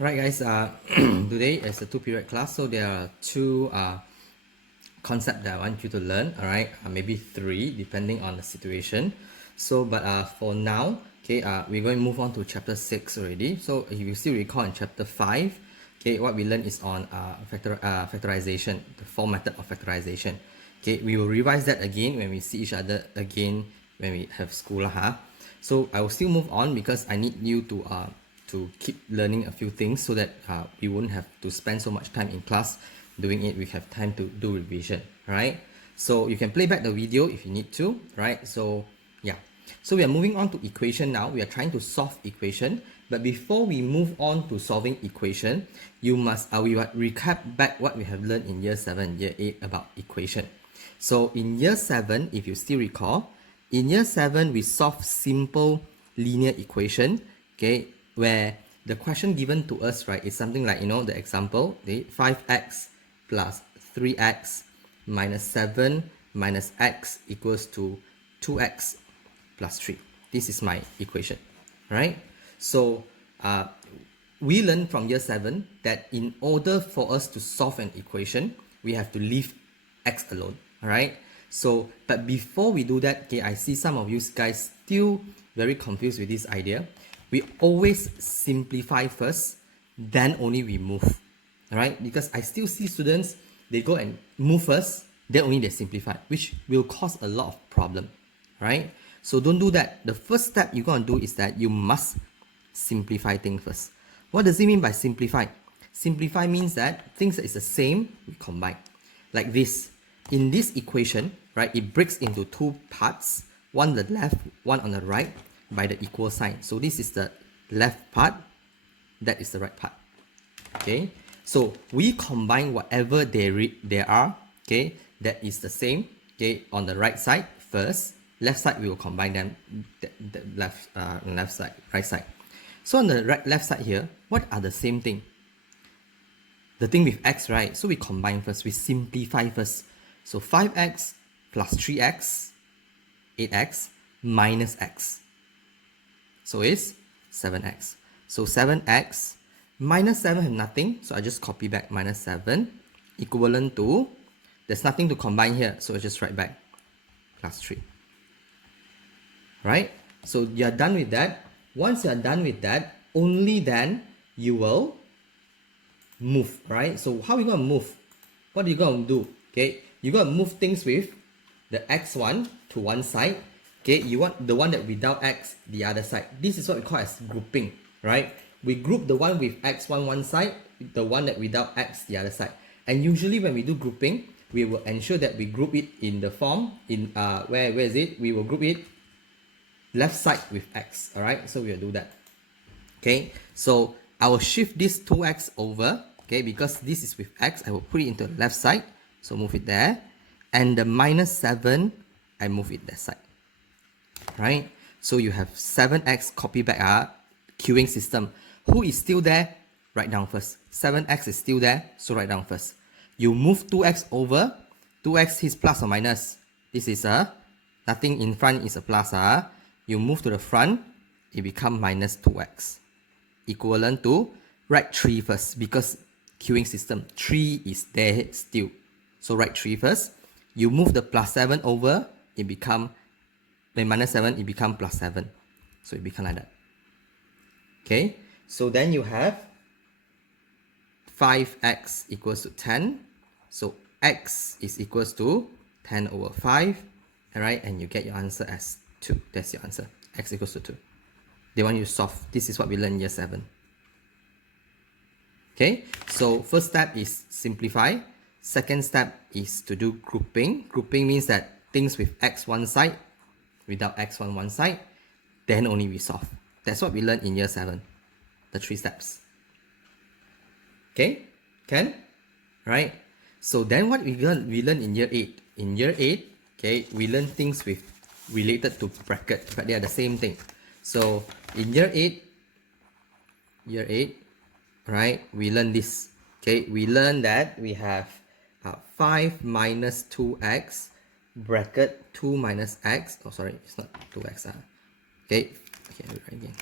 Right, guys, today is a two-period class, so there are two concepts that I want you to learn, all right, maybe three depending on the situation. So but for now, okay, we're going to move on to chapter 6 already. So if you still recall in chapter 5, okay, what we learned is on factorization, the four method of factorization. Okay, we will revise that again when we see each other again when we have school, So I will still move on because I need you to keep learning a few things so that we won't have to spend so much time in class doing it. We have time to do revision, right? So you can play back the video if you need to, right? So yeah, so we are moving on to equation now. We are trying to solve equation, but before we move on to solving equation, you must we will recap back what we have learned in year 7, year 8 about equation. So in year 7, if you still recall, in year 7 we solve simple linear equation, okay, where the question given to us, right, is something like, the example, 5x plus 3x minus 7 minus x equals to 2x plus 3. This is my equation, right? So we learned from year 7 that in order for us to solve an equation, we have to leave x alone, all right? So, but before we do that, okay, I see some of you guys still very confused with this idea. We always simplify first, then only we move, all right? Because I still see students, they go and move first, then only they simplify, which will cause a lot of problem, right? So don't do that. The first step you're going to do is that you must simplify things first. What does it mean by simplify? Simplify means that things that is the same, we combine. Like this. In this equation, right, it breaks into two parts, one on the left, one on the right, by the equal sign. So this is the left part, that is the right part. Okay, so we combine whatever there are, okay, that is the same, okay, on the right side first. Left side we will combine them, the left side, right side. So on the left side here, what are the same thing? The thing with x, right? So we combine first, we simplify first. So 5x plus 3x, 8x minus x. So it's 7x. So 7x minus 7 have nothing, so I just copy back minus 7, equivalent to, there's nothing to combine here, so I just write back plus 3. Right? So you're done with that. Once you're done with that, only then you will move, right? So how are you going to move? What are you going to do? Okay, you're going to move things with the x1 to one side. Okay, you want the one that without x the other side. This is what we call as grouping, right? We group the one with x1 one side, the one that without x the other side. And usually when we do grouping, we will ensure that we group it in the form, in where is it? We will group it left side with x, all right? So we'll do that. Okay, so I will shift this 2x over, okay, because this is with x, I will put it into the left side, so move it there, and the minus 7, I move it that side, right? So you have 7x, copy back, queuing system. Who is still there? Write down first. 7x is still there, so write down first. You move 2x over, 2x is plus or minus. This is nothing in front is a plus. You move to the front, it becomes minus 2x. Equivalent to, write 3 first, because queuing system, 3 is there still. So write 3 first. You move the plus 7 over, it become, then minus 7, it become plus 7. So it become like that. Okay, so then you have 5x equals to 10. So x is equals to 10 over 5. Alright, and you get your answer as 2. That's your answer. X equals to 2. They want you to solve. This is what we learned in year 7. Okay, so first step is simplify. Second step is to do grouping. Grouping means that things with x one side, without x1 one side, then only we solve. That's what we learned in year 7. The 3 steps. Okay, can? Right? So then what we learn in year 8. In year 8, okay, we learn things with related to bracket, but they are the same thing. So in year 8, right, we learn this. Okay, we learn that we have 5 minus 2x bracket 2 minus x. Oh, sorry, it's not 2x. Okay, I'll do it again.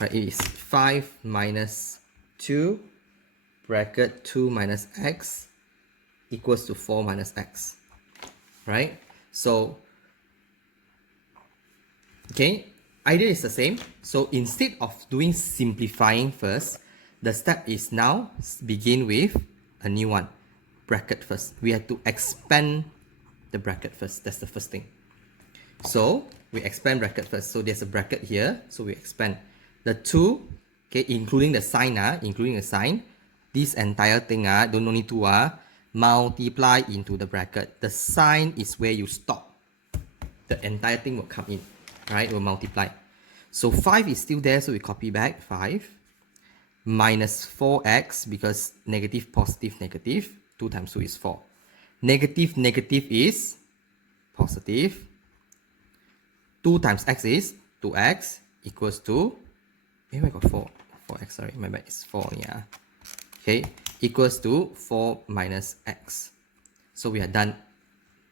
Right, it is 5 minus 2 bracket 2 minus x equals to 4 minus x, right? So, okay, idea is the same. So instead of doing simplifying first, the step is now begin with a new one, bracket first. We have to expand the bracket first. That's the first thing. So we expand bracket first. So there's a bracket here. So we expand the 2, okay, including the sign, this entire thing, don't need to multiply into the bracket. The sign is where you stop. The entire thing will come in, right? Will multiply. So 5 is still there, so we copy back 5 minus 4x, because negative, positive, negative. 2 times 2 is 4. Negative, negative is positive. 2 times x is 2x equals to, I got 4x, sorry, my bad, it's 4, yeah. Okay, equals to 4 minus x. So we are done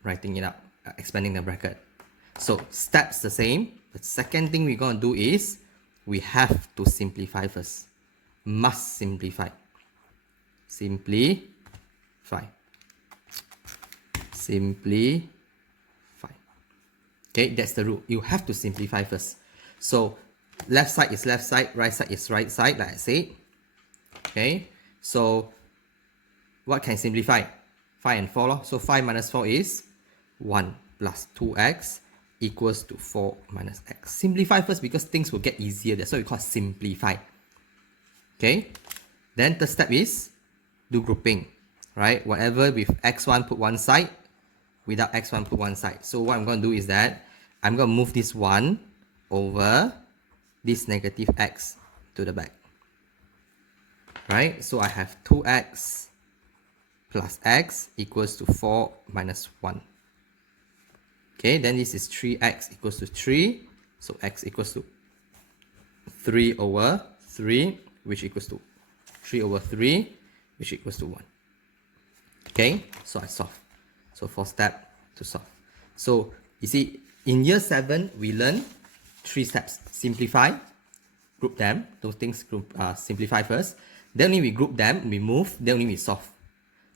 writing it out, expanding the bracket. So steps the same. The second thing we're going to do is we have to simplify first. Must simplify. Simplify. Okay, that's the rule. You have to simplify first. So left side is left side, right side is right side, like I said. Okay, so what can simplify? 5 and 4. So 5 minus 4 is 1 plus 2x equals to 4 minus x. Simplify first because things will get easier. That's why we call it simplify. Okay, then the step is do grouping, right? Whatever with x1 put one side, without x1 put one side. So what I'm going to do is that I'm going to move this 1 over this negative x to the back, right? So I have 2x plus x equals to 4 minus 1. Okay, then this is 3x equals to 3. So x equals to 3 over 3, which equals to 3 over 3, which equals to 1. Okay, so I solve. So 4 step to solve. So you see, in year 7, we learn 3 steps. Simplify, group them. Those things simplify first. Then only we group them, we move, then only we solve.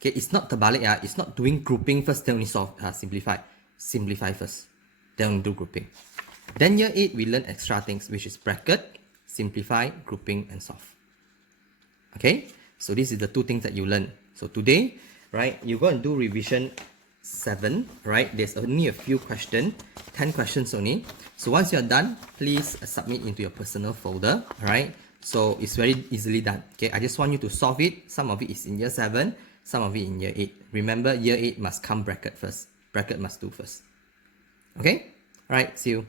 Okay, it's not terbalik. It's not doing grouping first, then only solve, simplify. Simplify first, then only do grouping. Then year 8, we learn extra things, which is bracket, simplify, grouping, and solve. Okay, so this is the 2 things that you learn. So today, right, you're going to do revision 7, right? There's only a few questions, 10 questions only. So once you're done, please submit into your personal folder, right? So it's very easily done. Okay, I just want you to solve it. Some of it is in year 7, some of it in year 8. Remember, year 8 must come bracket first. Bracket must do first. Okay? Alright, see you.